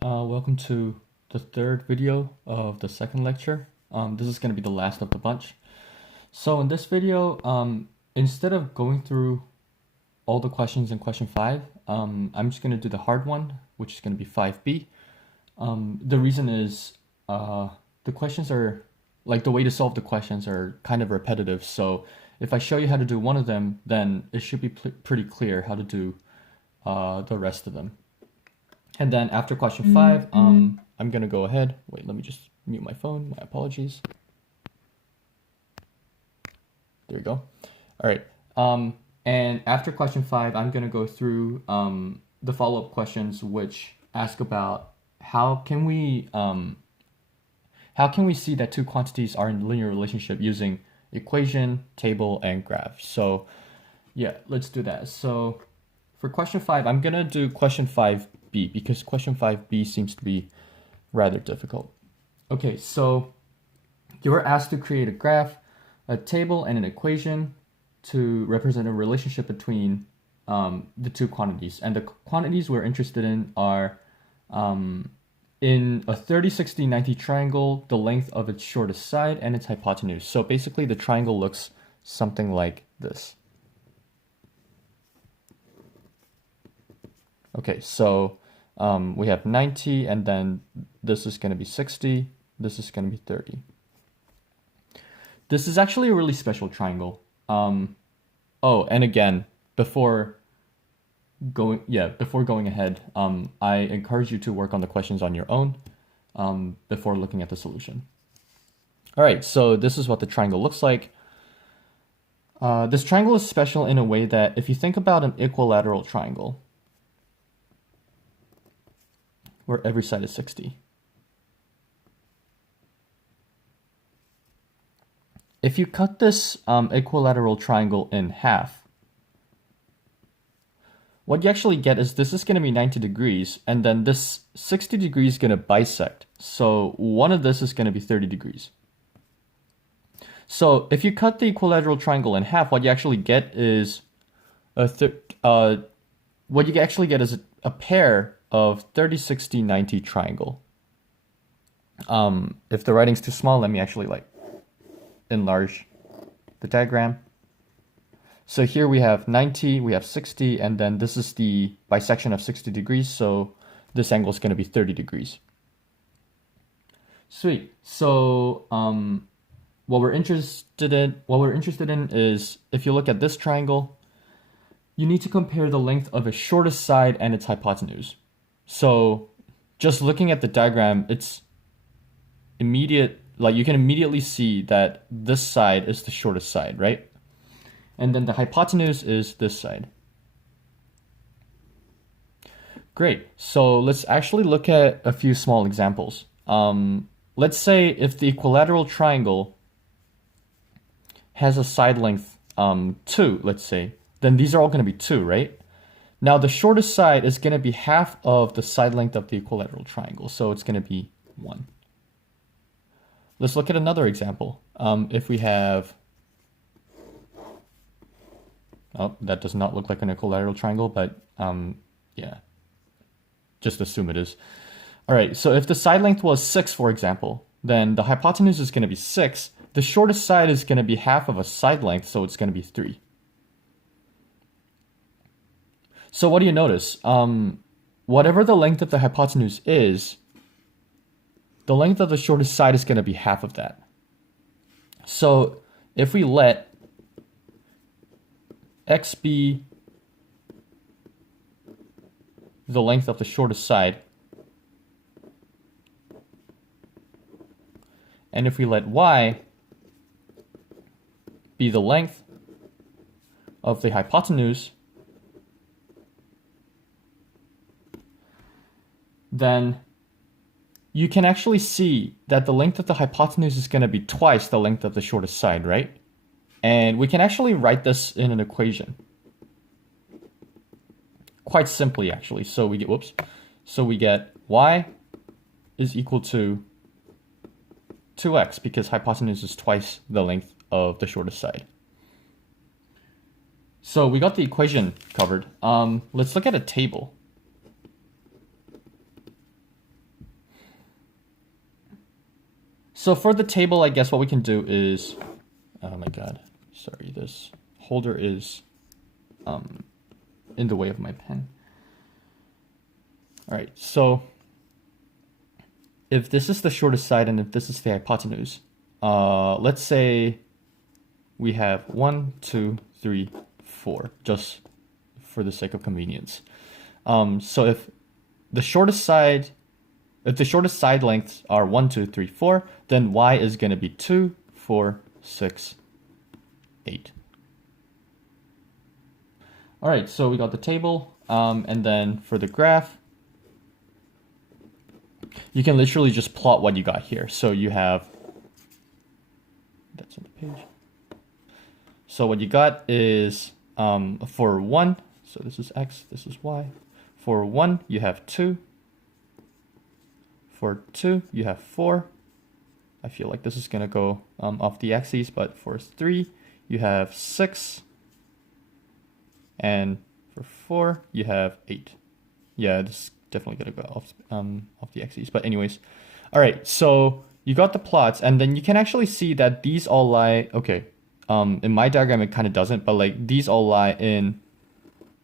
Welcome to the third video of the second lecture. This is going to be the last of the bunch. So in this video, instead of going through all the questions in question 5, I'm just going to do the hard one, which is going to be 5b. The reason is the questions are, like the way to solve the questions are kind of repetitive. So if I show you how to do one of them, then it should be pretty clear how to do the rest of them. And then after question 5, I'm going to go ahead. Wait, let me just mute my phone. My apologies. There we go. All right. And after question 5, I'm going to go through the follow-up questions, which ask about how can we see that two quantities are in a linear relationship using equation, table, and graph. So yeah, let's do that. So for question 5, I'm going to do question 5b because question 5b seems to be rather difficult. Okay, so you were asked to create a graph, a table, and an equation to represent a relationship between the two quantities. And the quantities we're interested in are in a 30, 60, 90 triangle, the length of its shortest side and its hypotenuse. So basically the triangle looks something like this. Okay, so we have 90, and then this is going to be 60, this is going to be 30. This is actually a really special triangle. Oh, and again, before going ahead, I encourage you to work on the questions on your own before looking at the solution. All right, so this is what the triangle looks like. This triangle is special in a way that if you think about an equilateral triangle, where every side is 60. If you cut this equilateral triangle in half, what you actually get is this is going to be 90 degrees, and then this 60 degrees is going to bisect. So one of this is going to be 30 degrees. So if you cut the equilateral triangle in half, what you actually get is a pair of 30, 60, 90 triangle. If the writing's too small, let me actually enlarge the diagram. So here we have 90, we have 60, and then this is the bisection of 60 degrees, so this angle is going to be 30 degrees. Sweet. So what we're interested in is, if you look at this triangle, you need to compare the length of its shortest side and its hypotenuse. So just looking at the diagram, it's immediate, you can immediately see that this side is the shortest side, right? And then the hypotenuse is this side. Great, so let's actually look at a few small examples. Let's say if the equilateral triangle has a side length 2, let's say, then these are all going to be 2, right? Now the shortest side is going to be half of the side length of the equilateral triangle, so it's going to be 1. Let's look at another example. If we have, oh, that does not look like an equilateral triangle, but yeah, just assume it is. All right, so if the side length was 6, for example, then the hypotenuse is going to be 6. The shortest side is going to be half of a side length, so it's going to be 3. So what do you notice? Whatever the length of the hypotenuse is, the length of the shortest side is going to be half of that. So if we let x be the length of the shortest side, and if we let y be the length of the hypotenuse, then you can actually see that the length of the hypotenuse is going to be twice the length of the shortest side, right? And we can actually write this in an equation. Quite simply, actually. So we get y is equal to 2x, because hypotenuse is twice the length of the shortest side. So we got the equation covered. Let's look at a table. So for the table, I guess what we can do is, oh my God, sorry, this holder is in the way of my pen. All right, so if this is the shortest side and if this is the hypotenuse, let's say we have 1, 2, 3, 4, just for the sake of convenience. So if the shortest side lengths are 1, 2, 3, 4, then y is going to be 2, 4, 6, 8. All right, so we got the table, and then for the graph, you can literally just plot what you got here. So you have, that's on the page. So what you got is for 1, so this is x, this is y. For 1, you have 2. For 2, you have 4. I feel like this is going to go off the axes, but for 3, you have 6. And for 4, you have 8. Yeah, this is definitely going to go off the axes. But anyways, all right, so you got the plots, and then you can actually see that these all lie, okay, in my diagram it kind of doesn't, but like these all lie in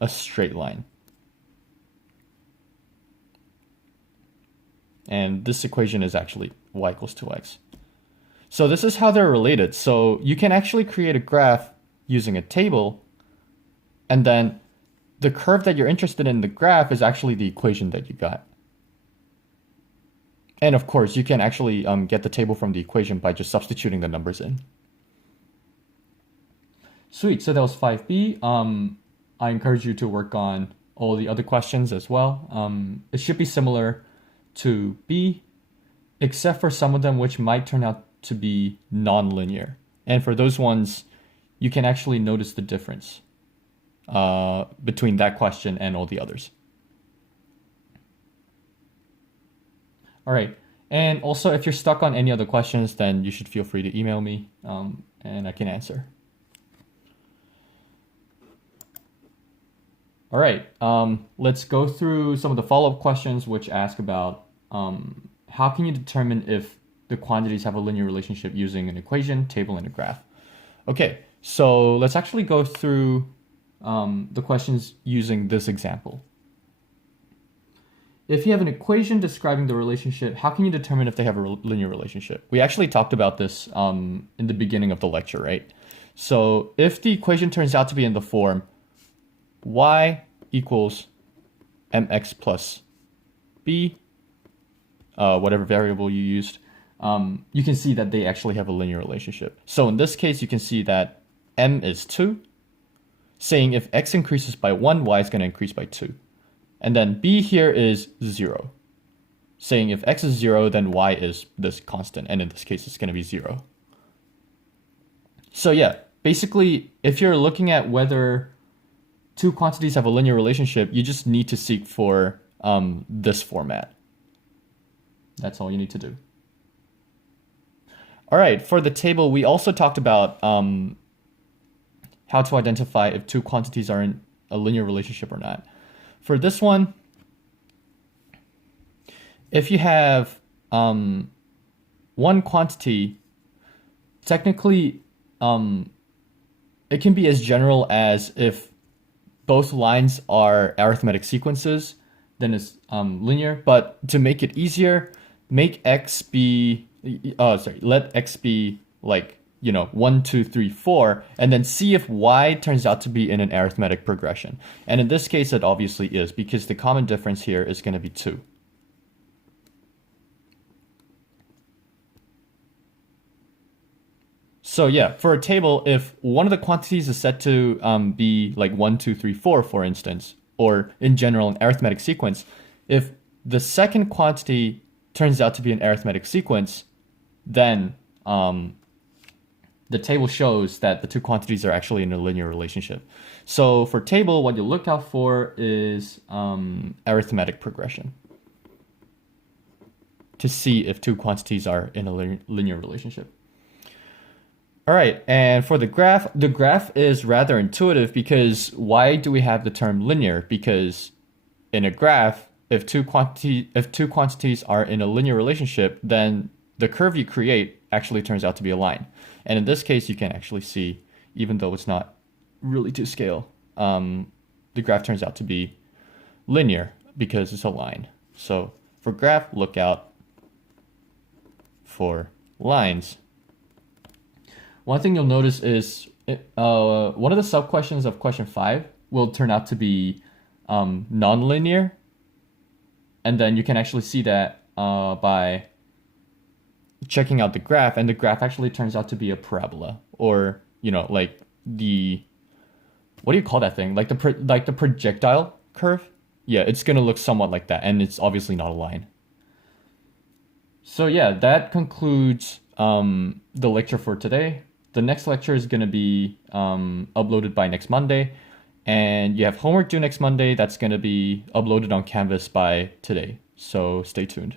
a straight line. And this equation is actually y equals 2x. So this is how they're related. So you can actually create a graph using a table, and then the curve that you're interested in the graph is actually the equation that you got. And of course, you can actually get the table from the equation by just substituting the numbers in. Sweet, so that was 5B. I encourage you to work on all the other questions as well. It should be similar to B, except for some of them which might turn out to be non-linear. And for those ones, you can actually notice the difference between that question and all the others. All right, and also if you're stuck on any other questions, then you should feel free to email me and I can answer. All right, let's go through some of the follow-up questions which ask about how can you determine if the quantities have a linear relationship using an equation, table, and a graph. Okay, so let's actually go through the questions using this example. If you have an equation describing the relationship, how can you determine if they have a linear relationship? We actually talked about this in the beginning of the lecture, right? So if the equation turns out to be in the form y equals mx plus b, whatever variable you used, you can see that they actually have a linear relationship. So in this case, you can see that m is 2, saying if x increases by 1, y is going to increase by 2. And then b here is 0, saying if x is 0, then y is this constant, and in this case, it's going to be 0. So yeah, basically, if you're looking at whether two quantities have a linear relationship, you just need to seek for this format. That's all you need to do. All right, for the table, we also talked about how to identify if two quantities are in a linear relationship or not. For this one, if you have one quantity, technically it can be as general as if both lines are arithmetic sequences, then it's linear. But to make it easier, make x be, let x be like, 1, 2, 3, 4, and then see if y turns out to be in an arithmetic progression. And in this case, it obviously is, because the common difference here is going to be 2. So yeah, for a table, if one of the quantities is set to be like 1, 2, 3, 4, for instance, or in general, an arithmetic sequence, if the second quantity turns out to be an arithmetic sequence, then the table shows that the two quantities are actually in a linear relationship. So for table, what you look out for is arithmetic progression to see if two quantities are in a linear relationship. All right, and for the graph is rather intuitive, because why do we have the term linear? Because in a graph, if two quantities are in a linear relationship, then the curve you create actually turns out to be a line. And in this case, you can actually see, even though it's not really to scale, the graph turns out to be linear because it's a line. So for graph, look out for lines. One thing you'll notice is one of the sub-questions of question 5 will turn out to be non-linear. And then you can actually see that by checking out the graph, and the graph actually turns out to be a parabola, or like the, what do you call that thing? Like the projectile curve? Yeah, it's gonna look somewhat like that, and it's obviously not a line. So yeah, that concludes the lecture for today. The next lecture is gonna be uploaded by next Monday, and you have homework due next Monday that's gonna be uploaded on Canvas by today. So stay tuned.